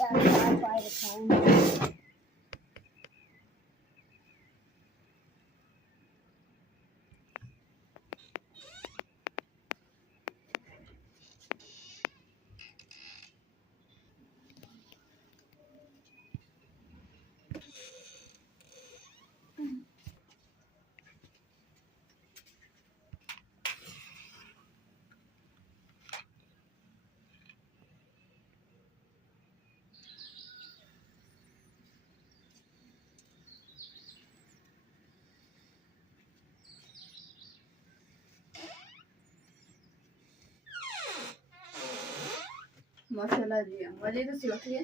पाए रखा माशाल्लाह जी। मजे तो सी उठिए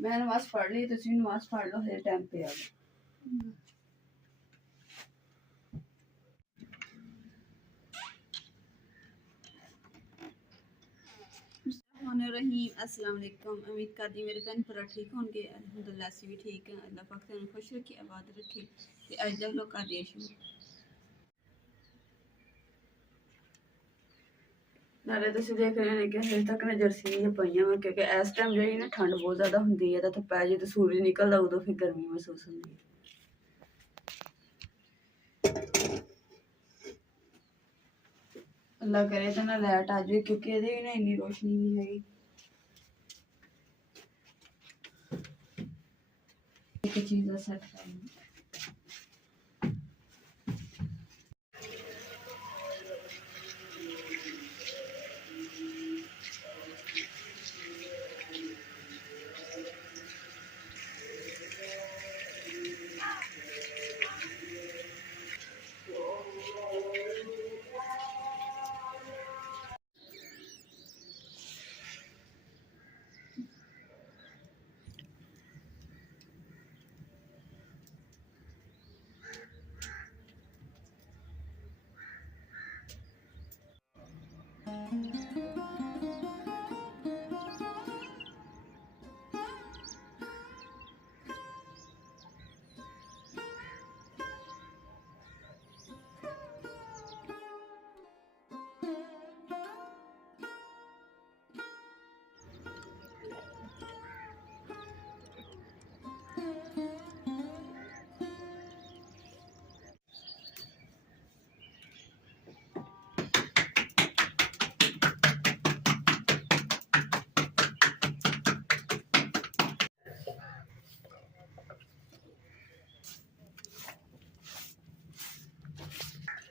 मैं नमाज पढ़ ली तुम नमाज पढ़ लो फिर टाइम पे आ रहीम। अस्सलाम वालेकुम। उम्मीद करती मेरे भैन भरा ठीक होंगे। अल्हम्दुलिल्लाह असी भी ठीक हैं। अल्लाह पाक तुहानू खुश रखे आबाद रखे। ते अज दा व्लॉग कर दिया शुरू। नाले तुसीं देख रहे हैं कि हजे तक ना जर्सियां पईयां वा क्योंकि इस टाइम जी ना ठंड बहुत ज़्यादा होंगी है तो पै जे तो सूरज निकलता उदों फिर गर्मी महसूस होंगी है। अल्लाह करे तो ना लाइट आ जाए क्योंकि ये भी ना इन्नी रोशनी नहीं हैगी। एक चीज़ का सेट करना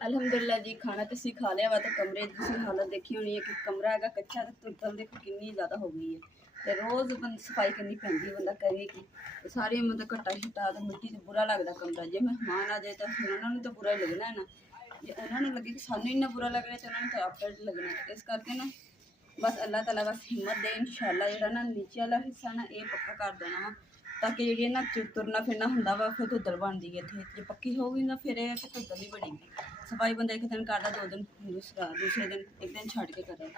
अल्हम्दुलिल्लाह जी। खाना तो खा लिया वा तो कमरे की हालत देखी होनी है कि कमरा है कच्चा तो तुरतल देखो कितनी ज़्यादा हो गई है तो रोज़ बंद सफाई करनी पैंदी बंदा करे कि सारे मतलब घट्टा शिट्टा तो मिट्टी तो बुरा लगता कमरा जे मेहमान आ जाए तो फिर उन्होंने तो बुरा ही लगना है ना जे उन्होंने लगे कि सानू इन्ना बुरा लग रहा है तो उन्होंने तो आपका लगना है। इस करके ना बस अल्लाह ताला बस हिम्मत दे इंशाल्लाह जो ना नीचे वाला हिस्सा ना ये पक्का कर देना वा ताकि जी ना तुरना फिरना होंगे वा फिर धुद्दल बनती है इतने जो पक्की होगी ना फिर यह धुद्दल ही बनेगी। सफाई बंदा एक दिन करता 2 दिन दूसरे दिन एक दिन छड़ के करे।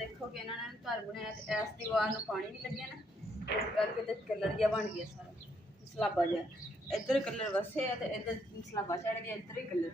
देखो कि इन्होंने घर बनाया तो इस दीवार में पानी भी लगे ना इस करके तो कलर जहा बन गया सारा सलाबा जहा इधर कलर वसे है तो इधर सलाबा चढ़ गया इधर ही कलर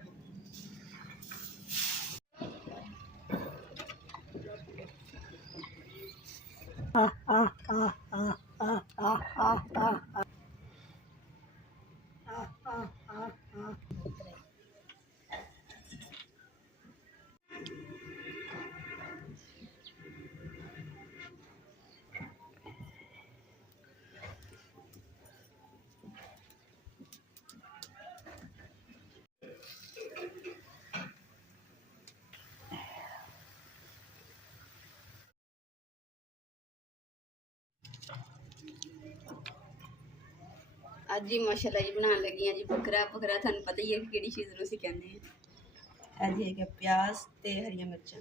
अज ही माशाल्लाह जी बनाने लगी जी बकरा बकरा थानू पता ही है कि किहड़ी चीज़ नूं असीं कहंदे हैं। अज है प्याज ते हरियां मिर्चां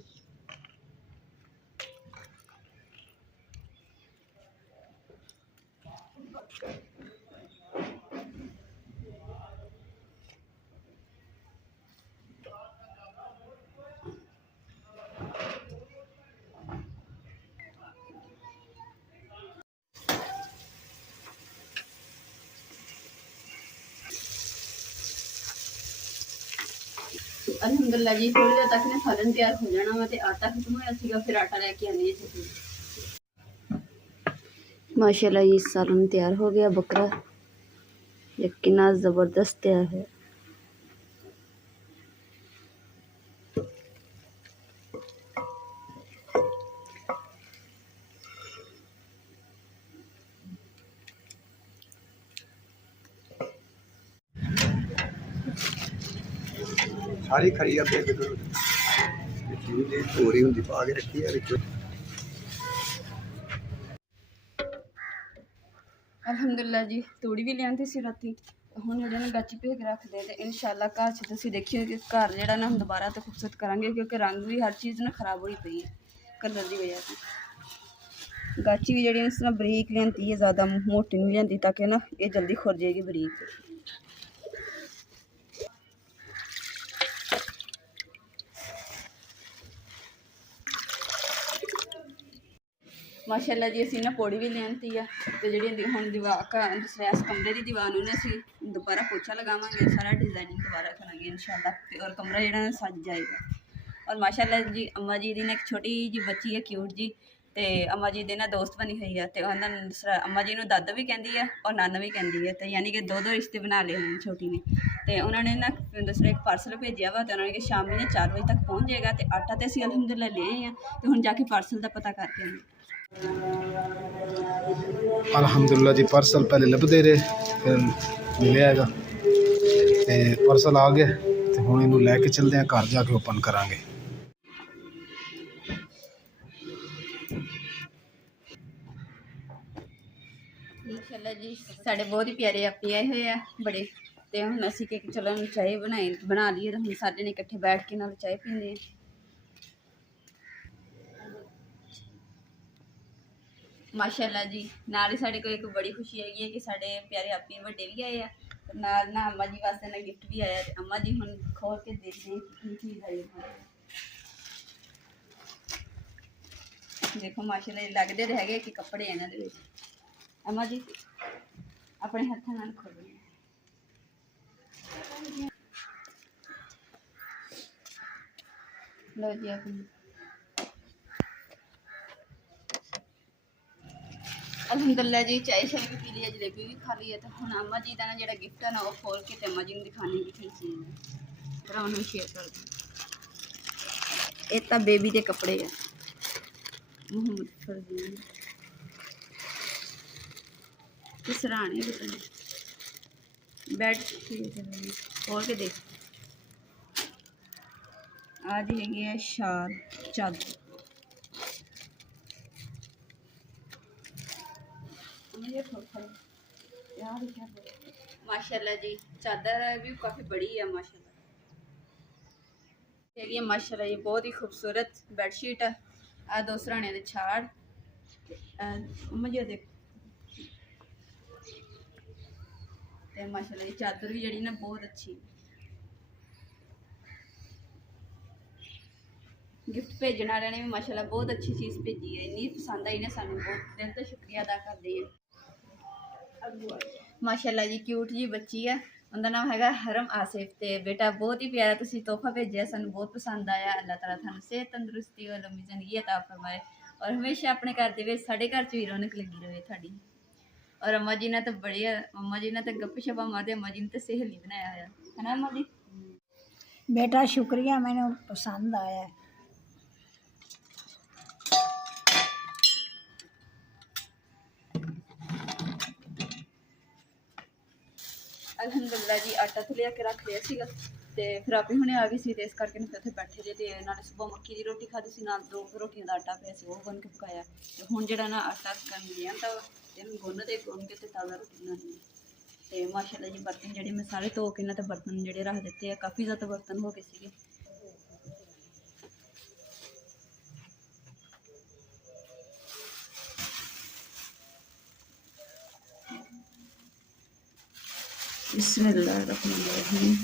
अलहमदुलिल्लाह जी थोड़ी देर तक ने सालन तैयार हो जाना वा ते आटा खत्म होया सीगा, फिर आटा लेके आने जी। माशाल्लाह जी सालन तैयार हो गया बकरा, यकीन ज़बरदस्त तैयार है। सारी खरी अपने पूरी होंगी पा के रखी है विच। अलहमदुलिल्लाह जी तूड़ी भी लियांदी सी राती, हुण जेह्ड़े ने गच भेज के रख दे ते इंशाअल्लाह घर च तुसीं देखियो कि घर जेह्ड़ा ना दोबारा तो खूबसूरत करांगे, क्योंकि रंग भी हर चीज़ ना खराब होई पई है कलर दी वजह से। गाची भी जेह्ड़ी इस तरह बरीक लियांदी है, ज़्यादा मोटी नहीं लियांदी ताकि ना ये जल्दी खुर जाएगी बरीक। माशाअल्लाह जी असीं ना पौड़ी भी लियांदी है ते जेह्ड़ी हुण दीवार दूसरे इस कमरे की दीवार नूं असीं दोबारा पोछा लगावांगे, सारा डिजाइनिंग दोबारा करांगे इंशाअल्लाह, और कमरा जेह्ड़ा ना सज जाएगा। और माशाअल्लाह जी अम्मा जी दी ना एक छोटी जी बच्ची है क्यूट जी, ते अम्मा जी दे ना दोस्त बनी हुई है, ते उन्होंने दूसरा अम्मा जी नूं दादा भी कहती है और नाना भी कहती है, तो यानी कि दो रिश्ते बना लिए हैं छोटी ने। तो उन्होंने ना दूसरा एक पार्सल भेजा वा, तो उन्होंने कि शामी ने 4 बजे तक पहुँच जाएगा, तो आटा तो असीं अलहमदुलिल्लाह ले आए हैं, तो हुण जाके पार्सल का पता करके आए। अलहमदुलिल्लाह जी पार्सल पहले लभदे रहे, फिर मिलेगा ते पार्सल आ गया, तो हुण इनू लैके चलते हैं घर जाके ओपन करांगे। माशाअल्लाह जी साढ़े बहुत ही प्यारे आपी आए हुए हैं बड़े, तो हम असी कि चलो चाय बना लीए, तो हम सारे ने इकट्ठे बैठ के नाल चाय पींदे हैं। माशाअल्लाह जी नाल ही साढ़े को एक बड़ी खुशी हैगी है कि साढ़े प्यारे आपी बड़े भी आए हैं, तो नाल ना अम्मा जी वास्ते ना गिफ्ट भी आया, तो अम्मा जी हुण खोल के देखते हैं की चीज़ आई है। देखो माशाअल्लाह लगते तो है कि कपड़े इन्हां दे विच। अम्मा जी अपने हत्थों नाल खोलो। लो जी अपनी अलहमदुलिल्लाह जी चाय शाय भी पी ली है, जलेबी भी खा ली है, तो हम अम्मा जी का ना जो गिफ्ट है ना वो खोल के अम्मा जी को दिखाने की की चीज़ है, फिर उन्होंने शेयर कर दें। ये तो बेबी के कपड़े है मुहम्मद फरदीन के सराहने पता नहीं बेड खोल के देख। आज है शाल चादर, माशाल्लाह जी चादर भी काफ़ी बड़ी है माशाल्लाह है माशाल्लाह, ये बहुत ही खूबसूरत बेडशीट है। आ दो सराहने दे छाड़ मुझे देख, ते माशाल्लाह ये चादर भी जड़ी ना बहुत अच्छी। गिफ्ट भेजने वाले ने भी माशाल्लाह बहुत अच्छी चीज़ भेजी है, इन्नी पसंद आई ना सानू, बहुत दिल तो शुक्रिया अदा करते हैं। माशाल्लाह जी क्यूट जी बच्ची है, उनका नाम है हरम आसिफ, ते बेटा बहुत ही प्यारा तुसीं तोहफा भेजा, सानू बहुत पसंद आया। अल्लाह ताला थानू सेहत तंदुरुस्ती और लंबी जिंदगी अता फरमाए, और हमेशा अपने घर दे विच साडे घर च भी रौनक लगी रहे थाडी। और अम्मा जी ने तो बड़ी अम्मा जी ने तो गप्प शप्पा मारदे, अम्मा जी ने तो सहेली बनाया है ना अम्मा जी। बेटा शुक्रिया, मैंने पसंद आया। अलहमदुलिल्लाह जी आटा तो लिया के रख लिया सीगा, ते फिर आपे हुणे आ गई सी, ते इस करके ना उत्थे बैठे जे, ते नाले सुबह मक्की दी रोटी खाधी सी, नाल 2 रोटियां दा आटा पिया सी वो गुन के पकाया, ते हुण जेह्ड़ा ना आटा लिआंदा ते इहनूं गुन के ते ताज़ा रोटी बनानी है। ते माशाल्लाह जी बर्तन जेह्ड़े मैं सारे धो के ना ते बर्तन जेह्ड़े रख दित्ते हैं, काफ़ी ज़्यादा बर्तन हो गए सीगे। बिस्मिल्लाहिर्रहमानिर्रहीम।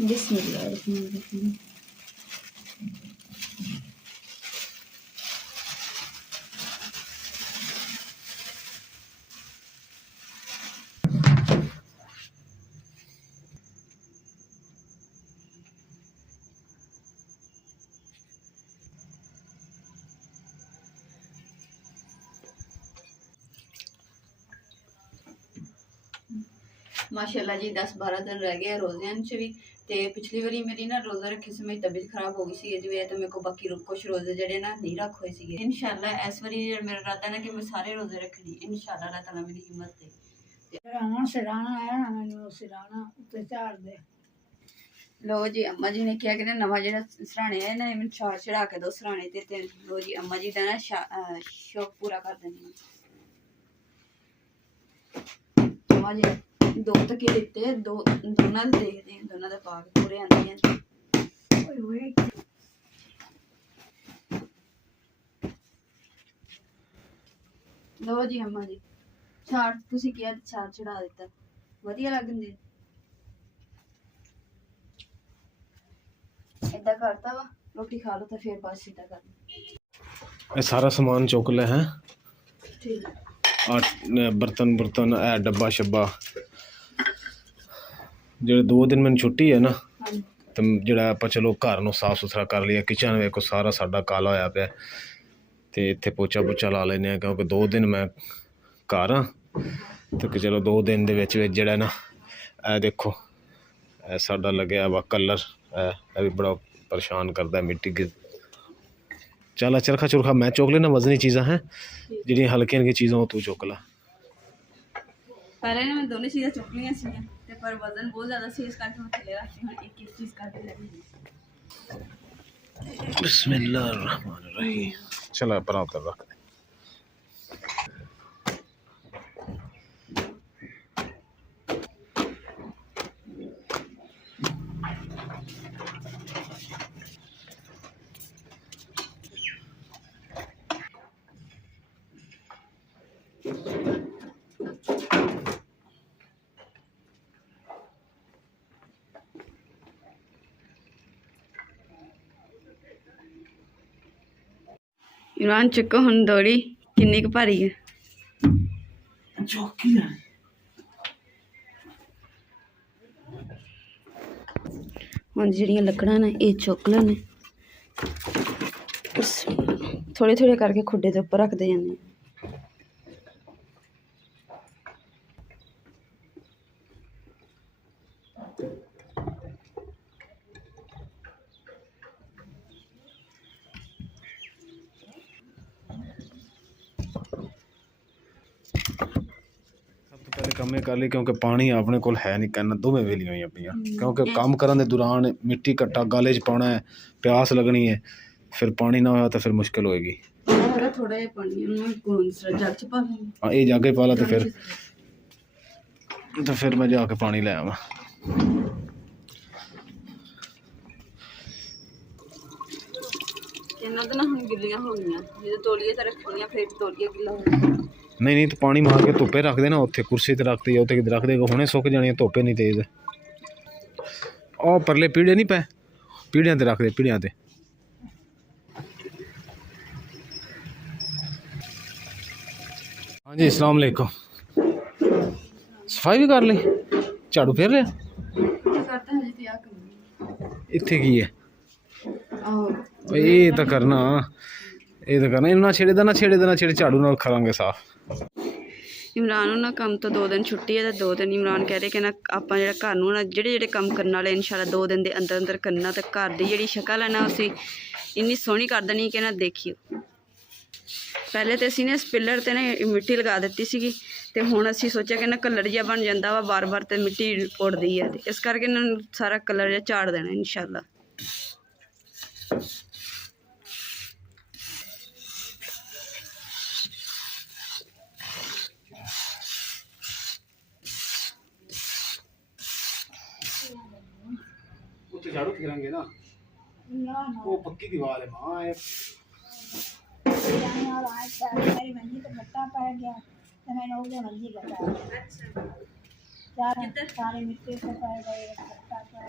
बिस्मिल्लाहिर्रहमानिर्रहीम। माशाल्लाह जी 10-12 दिन रह गए रोज़िਆਂ 'ਚ ਵੀ ਤੇ ਪਿਛਲੀ ਵਾਰੀ ਮੇਰੀ ਨਾ ਰੋਜ਼ਾ ਰੱਖੇ ਸਮੇਂ ਤਬੀਅਤ ਖਰਾਬ ਹੋ ਗਈ ਸੀ ਇਹਦੀ ਵਜ੍ਹਾ ਤੋਂ ਮੇਰੇ ਕੋ ਬਾਕੀ ਕੁਝ ਰੋਜ਼ੇ ਜਿਹੜੇ ਨਾ ਨਹੀਂ ਰੱਖ ਹੋਏ ਸੀਗੇ। ਇਨਸ਼ਾਅੱਲਾ ਇਸ ਵਾਰੀ ਮੇਰਾ ਇਰਾਦਾ ਨਾ ਕਿ ਮੈਂ ਸਾਰੇ ਰੋਜ਼ੇ ਰੱਖਣੇ ਇਨਸ਼ਾਅੱਲਾ ਅੱਲਾਹ ਤਾਲਾ ਮੇਰੀ ਹਿੰਮਤ ਦੇ। ਸਿਰਾਣਾ ਸਿਰਾਣਾ ਆਇਆ ਨਾ ਮੈਨੂੰ ਸਿਰਾਣਾ ਉੱਤੇ ਝਾੜ ਦੇ। ਲੋ ਜੀ ਅੰਮਾ ਜੀ ਨੇ ਕਿਹਾ ਕਿ ਨਾ ਨਵਾਂ ਜਿਹੜਾ ਸਰਾਣੇ ਹੈ ਨਾ ਮੈਨੂੰ ਚੜਾ ਕੇ ਦੋ ਸਰਾਣੇ ਤੇ ਲੋ ਜੀ ਅੰਮਾ ਜੀ ਦਾ ਨਾ ਸ਼ੌਕ ਪੂਰਾ ਕਰ ਦਿੰਦੀ ਅੰਮਾ ਜੀ 2 ਤੱਕੇ ਦਿੱਤੇ ਦੋਨਾਂ ਦੇ ਦੇਖਦੇ ਹਾਂ ਦੋਨਾਂ ਦੇ ਪਾ ਕੇ ਪੂਰੇ ਆਉਂਦੇ ਆ। ਓਏ ਓਏ ਲੋ ਜੀ ਅੰਮਾ ਜੀ ਛਾੜ ਤੁਸੀਂ ਕਿਹਾ ਛਾੜ ਚੜਾ ਦਿੱਤਾ ਵਧੀਆ ਲੱਗਦੇ ਏਦਾਂ ਕਰਤਾ ਵਾ ਰੋਟੀ ਖਾ ਲਓ ਤਾਂ ਫਿਰ ਬਾਅਦ ਸਿੱਧਾ ਕਰ ਇਹ ਸਾਰਾ ਸਮਾਨ ਚੁੱਕ ਲੈ ਹੈ ਠੀਕ ਬਰਤਨ ਬਰਤਨ ਇਹ ਡੱਬਾ ਸ਼ੱਬਾ ਜਿਹੜੇ 2 ਦਿਨ ਮੈਨੂੰ ਛੁੱਟੀ ਹੈ ਨਾ ਹਾਂਜੀ ਤੇ ਜਿਹੜਾ ਆਪਾਂ ਚਲੋ ਘਰ ਨੂੰ ਸਾਫ ਸੁਥਰਾ ਕਰ ਲਿਆ ਕਿਚਨ ਵੇਖੋ ਸਾਰਾ ਸਾਡਾ ਕਾਲਾ ਹੋਇਆ ਪਿਆ ਤੇ ਇੱਥੇ ਪੋਚਾ ਪੁੱਚਾ ਲਾ ਲੈਂਦੇ ਹਾਂ ਕਿਉਂਕਿ 2 ਦਿਨ ਮੈਂ ਘਰ ਹਾਂ ਤੇ ਚਲੋ 2 ਦਿਨ ਦੇ ਵਿੱਚ ਜਿਹੜਾ ਨਾ ਇਹ ਦੇਖੋ ਇਹ ਸਾਡਾ ਲੱਗਿਆ ਵਾ ਕਲਰ ਇਹ ਵੀ ਬੜਾ ਪਰੇਸ਼ਾਨ ਕਰਦਾ ਮਿੱਟੀ ਗਿਰ ਚੱਲ ਚਰਖਾ ਚੁਰਖਾ ਮੈਂ ਚੁੱਕ ਲੈਣਾ ਵਜ਼ਨੀ ਚੀਜ਼ਾਂ ਹੈ ਜਿਹੜੀਆਂ ਹਲਕੀਆਂ ਹਲਕੀਆਂ ਚੀਜ਼ਾਂ ਉਹ ਤੂੰ ਚੁੱਕ ਲਾ। ਪਹਿਲੇ ਨਾ ਮੈਂ ਦੋਨੇ ਚੀਜ਼ਾਂ ਚੁੱਕ ਲਈਆਂ ਸੀਗੀਆਂ ਤੇ ਪਰ ਵਜ਼ਨ ਬਹੁਤ ਜ਼ਿਆਦਾ ਸੀ ਇਸ ਕਰਕੇ ਮੈਂ ਥੱਲੇ ਰੱਖੀ ਹੁਣ ਇੱਕ ਇੱਕ ਚੀਜ਼ ਕਰਕੇ ਲੈ ਗਈ। ਬਿਸਮਿल्लाह-र-रहमान-र-रहीम ਚਲਾ ਪਰਾਂ ਉੱਤੇ ਰੱਖ ਦੇ। ਇਮਰਾਨ ਚੁੱਕੋ ਹੁਣ ਦੋੜੀ ਕਿੰਨੀ ਕੁ ਭਾਰੀ ਹੈ ਚੌਕੀ ਹੈ ਹੁਣ ਜਿਹੜੀਆਂ ਲੱਕੜਾਂ ਨੇ ਇਹ ਚੁੱਕ ਲੈਣੇ ਥੋੜੇ ਥੋੜੇ ਕਰਕੇ ਖੁੱਡੇ ਦੇ ਉੱਪਰ ਰੱਖਦੇ ਜਾਂਦੇ ਪਹਿਲੇ ਕੰਮੇ ਕਰ ਲਈ ਕਿਉਂਕਿ ਪਾਣੀ ਆਪਣੇ ਕੋਲ ਹੈ ਨਹੀਂ ਕਹਿਣਾ ਦੋਵੇਂ ਵੇਲੀਆਂ ਹੋਈਆਂ ਪਈਆਂ ਕਿਉਂਕਿ ਕੰਮ ਕਰਨ ਦੇ ਦੌਰਾਨ ਮਿੱਟੀ ਘੱਟਾ ਗਾਲੇ 'ਚ ਪਾਉਣਾ ਹੈ ਪਿਆਸ ਲੱਗਣੀ ਹੈ ਫਿਰ ਪਾਣੀ ਨਾ ਹੋਇਆ ਤਾਂ ਫਿਰ ਮੁਸ਼ਕਿਲ ਹੋਏਗੀ। ਥੋੜਾ ਜਿਹਾ ਪਾਣੀ ਉਹਨੂੰ ਜੱਗ 'ਚ ਪਾ ਲੈਂਦੇ ਹਾਂ ਇਹ ਜਾ ਕੇ ਪਾ ਲਾ ਤੇ ਫਿਰ ਮੈਂ ਜਾ ਕੇ ਪਾਣੀ ਲੈ ਆਵਾਂ। ਇਹਨਾਂ ਤਾਂ ਨਾ ਹੁਣ ਗਿੱਲੀਆਂ ਹੋ ਗਈਆਂ ਜਦੋਂ ਤੋਲੀਏ ਤਾਂ ਰੱਖਣੀਆਂ ਫਿਰ ਤੋਲੀਏ ਗਿੱਲਾ ਹੋ ਗਿਆ। ਨਹੀਂ ਤਾਂ ਪਾਣੀ ਮਾਰ ਕੇ ਧੁੱਪੇ ਰੱਖ ਦੇਣਾ ਉੱਥੇ ਕੁਰਸੀ ਤੇ ਰੱਖਦੇ ਉੱਥੇ ਕਿਤੇ ਰੱਖ ਦੇਗਾ ਹੁਣੇ ਸੁੱਕ ਜਾਣੀ ਧੁੱਪੇ ਨਹੀਂ ਤੇਜ਼ ਉਹ ਪਰਲੇ ਪੀੜੇ ਨਹੀਂ ਪਏ ਪੀੜਿਆਂ ਤੇ ਰੱਖ ਦੇ ਪੀੜਿਆਂ ਤੇ ਹਾਂਜੀ अस्सलाम वालेकुम सफाई भी कर ली झाड़ू फेर लिया ਕਰਤਾ ਹਜੇ ਤੇ ਆ ਕਰਨੀ ਇੱਥੇ ਕੀ ਹੈ ਆਹੋ ਇਹ ਤਾਂ ਕਰਨਾ ਇਹਨੂੰ ਨਾ ਛੇੜੇ ਦਾ ਨਾ ਛੇੜੇ ਝਾੜੂ ਨਾਲ ਕਰਾਂਗੇ ਸਾਫ਼। ਇਮਰਾਨ ਨੂੰ ਨਾ ਕੰਮ ਤੋਂ 2 ਦਿਨ ਛੁੱਟੀ ਹੈ ਤੇ 2 ਦਿਨ ਇਮਰਾਨ ਕਹਿ ਰਹੇ ਕਿ ਨਾ ਆਪਾਂ ਜਿਹੜਾ ਘਰ ਨੂੰ ਨਾ ਜਿਹੜੇ ਕੰਮ ਕਰਨ ਵਾਲੇ ਇਨਸ਼ਾਅੱਲਾ 2 ਦਿਨ ਦੇ ਅੰਦਰ ਕਰਨਾ ਤੇ ਘਰ ਦੀ ਜਿਹੜੀ ਸ਼ਕਲ ਹੈ ਨਾ ਅਸੀਂ ਇੰਨੀ ਸੋਹਣੀ ਕਰ ਦੇਣੀ ਕਿ ਨਾ ਦੇਖਿਓ। ਪਹਿਲੇ ਤੇ ਅਸੀਂ ਨੇ ਸਪਿਲਰ ਤੇ ਨਾ ਮਿੱਟੀ ਲਗਾ ਦਿੱਤੀ ਸੀਗੀ ਤੇ ਹੁਣ ਅਸੀਂ ਸੋਚਿਆ ਕਿ ਨਾ ਕਲਰ ਜਿਹਾ ਬਣ ਜਾਂਦਾ ਵਾ ਬਾਰ-ਬਾਰ ਤੇ ਮਿੱਟੀ ਉੱਡਦੀ ਹੈ ਤੇ ਇਸ ਕਰਕੇ ਇਹਨਾਂ ਨੂੰ ਸਾਰਾ ਕਲਰ ਜਿਹਾ ਝਾੜ ਦੇਣਾ ਇਨਸ਼ਾਅੱਲਾ। ਉੱਥੇ ਝਾੜੂ ਫੇਰਾਂਗੇ ਨਾ, ਨਾ ਉਹ ਪੱਕੀ ਦੀਵਾਰ ਹੈ ਮਾਂ ਇਹ ਜਾਣੇ ਵਾਲਾ ਆਇਆ ਤਾਂ ਮੇਰੀ ਮੰਜੀ ਤੇ ਬੱਟਾ ਪੈ ਗਿਆ ਤੇ ਮੈਂ ਉਹਦੇ ਮੰਜੀ ਲਗਾ ਅੱਛਾ ਚਾਰ ਸਾਰੇ ਮਿੱਟੀ ਤੇ ਪੈ ਗਏ ਬੱਟਾ ਪੈ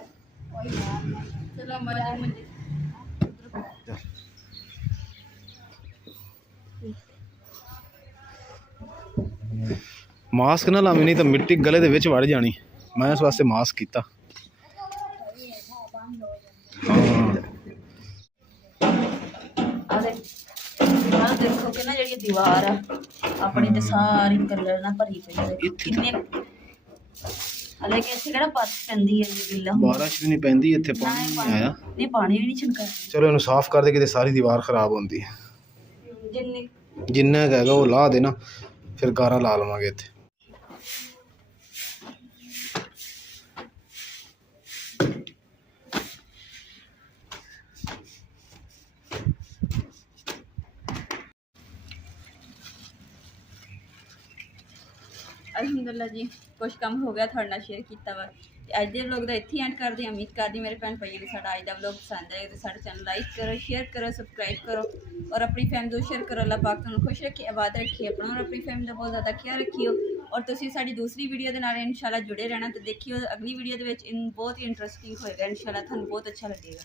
ਕੋਈ ਮਾਰ ਨਹੀਂ ਚਲੋ ਮਜ਼ਾ ਮੁੰਡੇ ਮਾਸਕ ਨਾ ਲਾਵੀਂ ਨਹੀਂ ਤਾਂ ਮਿੱਟੀ ਗਲੇ ਦੇ ਵਿੱਚ ਵੜ ਜਾਣੀ। ਮੈਂ ਇਸ ਵਾਸਤੇ ਮਾਸਕ ਕੀਤਾ। ਹਾਂ ਆ ਦੇਖੋ ਕਿ ਨਾ ਜਿਹੜੀ ਦੀਵਾਰ ਆ ਆਪਣੀ ਤੇ ਸਾਰੀ ਕਲਰ ਨਾਲ ਭਰੀ ਪਈ ਹੈ ਕਿੰਨੇ ਹਲੇ ਕਿ ਇੱਥੇ ਕਿਹੜਾ ਪੱਤ ਪੈਂਦੀ ਹੈ ਜੀ ਬਿੱਲਾ ਬਾਰਿਸ਼ ਵੀ ਨਹੀਂ ਪੈਂਦੀ ਇੱਥੇ, ਪਾਣੀ ਨਹੀਂ ਆਇਆ। ਨਹੀਂ ਪਾਣੀ ਵੀ ਨਹੀਂ ਛਿਣਕਾ ਚਲੋ ਇਹਨੂੰ ਸਾਫ਼ ਕਰ ਦੇ, ਕਿਤੇ ਸਾਰੀ ਦੀਵਾਰ ਖਰਾਬ ਹੁੰਦੀ ਹੈ। ਜਿੰਨੇ ਜਿੰਨਾ ਕੁ ਹੈਗਾ ਉਹ ਲਾ ਦੇਣਾ, ਫਿਰ ਗਾਰਾ ਲਾ ਲਵਾਂਗੇ ਇੱਥੇ। ਅਲਹਮਦੁਲਿਲਾ ਜੀ ਕੁਝ ਕੰਮ ਹੋ ਗਿਆ, ਤੁਹਾਡੇ ਨਾਲ ਸ਼ੇਅਰ ਕੀਤਾ ਵਾ। ਤੇ ਅੱਜ ਦੇ ਵਲੋਗ ਦਾ ਇੱਥੇ ਐਂਡ ਕਰਦੇ ਹਾਂ। ਉਮੀਦ ਕਰਦੀ ਮੇਰੇ ਭੈਣ ਭਾਈਆਂ ਨੂੰ ਸਾਡਾ ਅੱਜ ਦਾ ਵਲੋਗ ਪਸੰਦ ਆਏ ਤੇ ਸਾਡੇ ਚੈਨਲ ਲਾਈਕ ਕਰੋ, ਸ਼ੇਅਰ ਕਰੋ, ਸਬਸਕ੍ਰਾਈਬ ਕਰੋ ਔਰ ਆਪਣੀ ਫੈਮਿਲੀ ਨੂੰ ਸ਼ੇਅਰ ਕਰੋ। ਅੱਲਾਹ ਪਾਕ ਤੁਹਾਨੂੰ ਖੁਸ਼ ਰੱਖੇ, ਆਬਾਦ ਰੱਖੇ, ਆਪਣਾ ਔਰ ਆਪਣੀ ਫੈਮਿਲੀ ਦਾ ਬਹੁਤ ਜ਼ਿਆਦਾ ਖਿਆਲ ਰੱਖਿਓ। ਔਰ ਤੁਸੀਂ ਸਾਡੀ ਦੂਸਰੀ ਵੀਡੀਓ ਦੇ ਨਾਲ ਇਨਸ਼ਾਅੱਲਾ ਜੁੜੇ ਰਹਿਣਾ ਤੇ ਦੇਖਿਓ ਅਗਲੀ ਵੀਡੀਓ ਦੇ ਵਿੱਚ ਬਹੁਤ ਹੀ ਇੰਟਰਸਟਿੰਗ ਹੋਏਗਾ। ਇਨਸ਼ਾਅੱਲਾ ਤੁਹਾਨੂੰ ਬਹੁਤ ਅੱਛਾ ਲੱਗੇਗਾ।